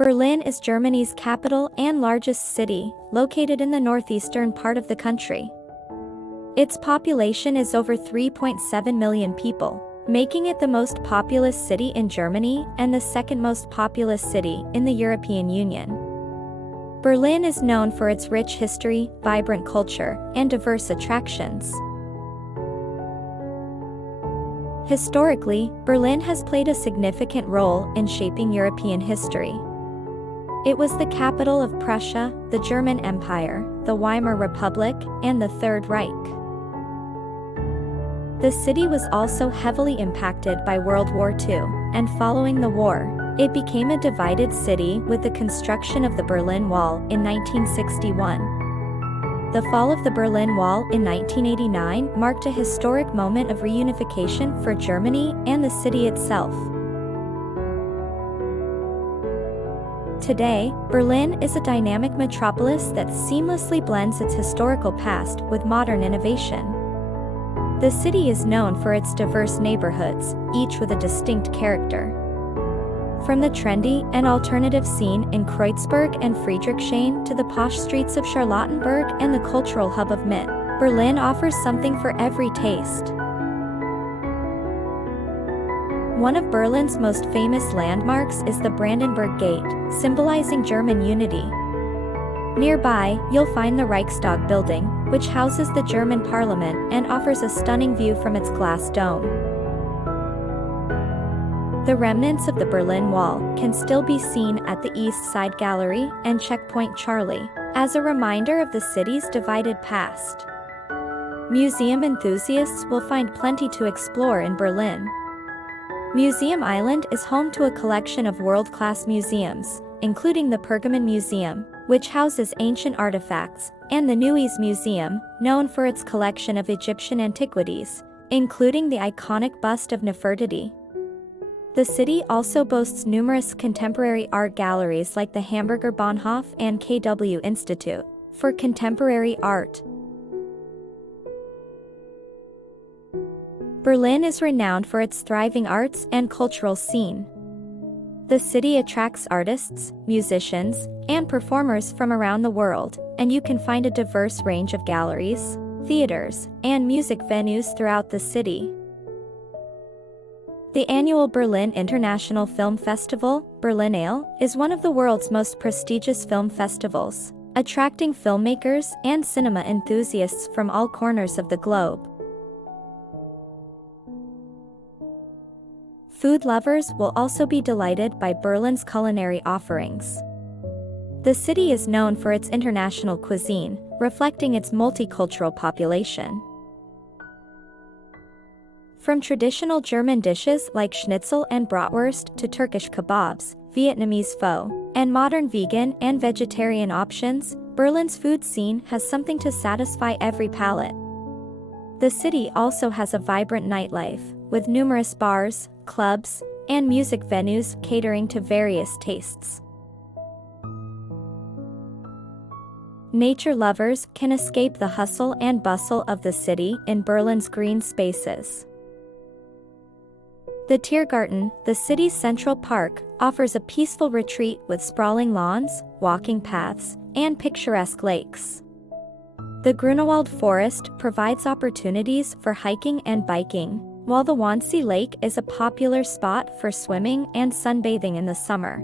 Berlin is Germany's capital and largest city, located in the northeastern part of the country. Its population is over 3.7 million people, making it the most populous city in Germany and the second most populous city in the European Union. Berlin is known for its rich history, vibrant culture, and diverse attractions. Historically, Berlin has played a significant role in shaping European history. It was the capital of Prussia, the German Empire, the Weimar Republic, and the Third Reich. The city was also heavily impacted by World War II, and following the war, it became a divided city with the construction of the Berlin Wall in 1961. The fall of the Berlin Wall in 1989 marked a historic moment of reunification for Germany and the city itself. Today, Berlin is a dynamic metropolis that seamlessly blends its historical past with modern innovation. The city is known for its diverse neighborhoods, each with a distinct character. From the trendy and alternative scene in Kreuzberg and Friedrichshain to the posh streets of Charlottenburg and the cultural hub of Mitte, Berlin offers something for every taste. One of Berlin's most famous landmarks is the Brandenburg Gate, symbolizing German unity. Nearby, you'll find the Reichstag Building, which houses the German parliament and offers a stunning view from its glass dome. The remnants of the Berlin Wall can still be seen at the East Side Gallery and Checkpoint Charlie, as a reminder of the city's divided past. Museum enthusiasts will find plenty to explore in Berlin. Museum Island is home to a collection of world-class museums, including the Pergamon Museum, which houses ancient artifacts, and the Neues Museum, known for its collection of Egyptian antiquities, including the iconic bust of Nefertiti. The city also boasts numerous contemporary art galleries like the Hamburger Bahnhof and KW Institute for contemporary art. Berlin is renowned for its thriving arts and cultural scene. The city attracts artists, musicians, and performers from around the world, and you can find a diverse range of galleries, theaters, and music venues throughout the city. The annual Berlin International Film Festival, Berlinale, is one of the world's most prestigious film festivals, attracting filmmakers and cinema enthusiasts from all corners of the globe. Food lovers will also be delighted by Berlin's culinary offerings. The city is known for its international cuisine, reflecting its multicultural population. From traditional German dishes like schnitzel and bratwurst to Turkish kebabs, Vietnamese pho, and modern vegan and vegetarian options, Berlin's food scene has something to satisfy every palate. The city also has a vibrant nightlife, with numerous bars, clubs, and music venues catering to various tastes. Nature lovers can escape the hustle and bustle of the city in Berlin's green spaces. The Tiergarten, the city's central park, offers a peaceful retreat with sprawling lawns, walking paths, and picturesque lakes. The Grunewald Forest provides opportunities for hiking and biking, while the Wannsee Lake is a popular spot for swimming and sunbathing in the summer.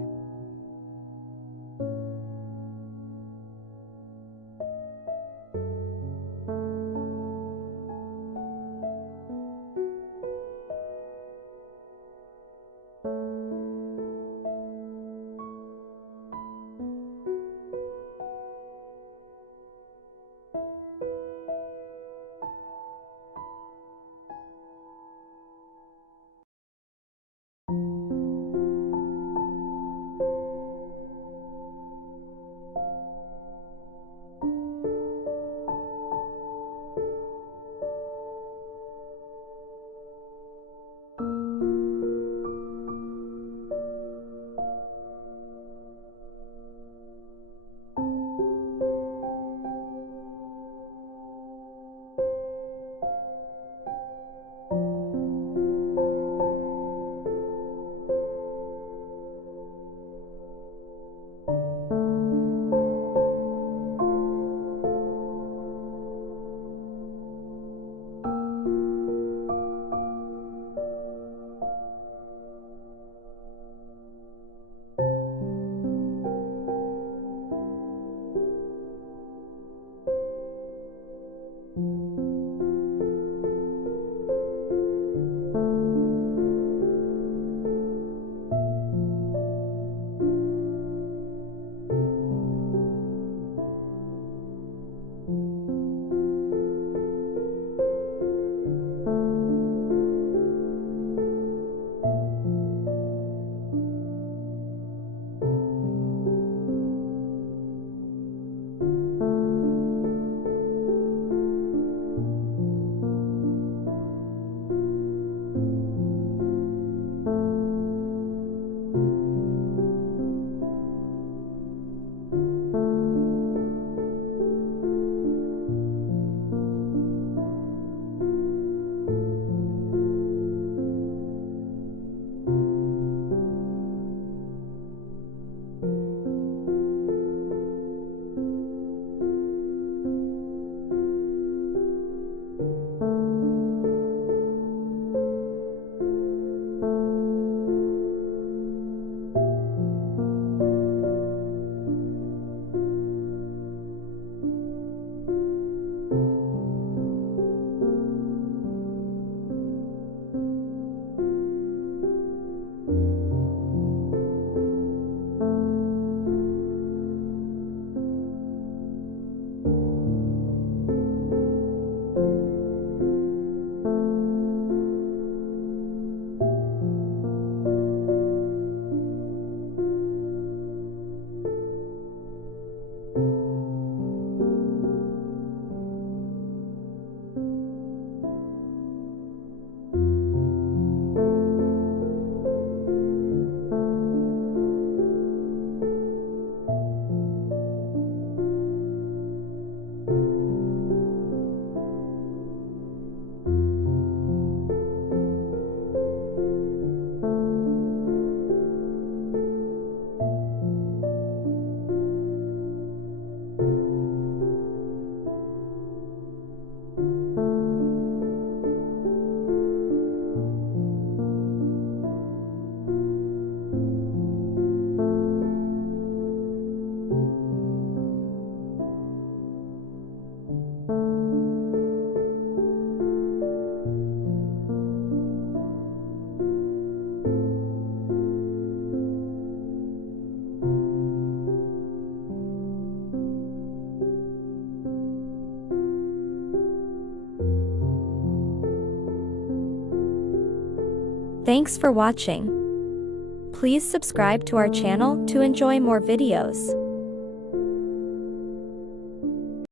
Thanks for watching. Please subscribe to our channel to enjoy more videos.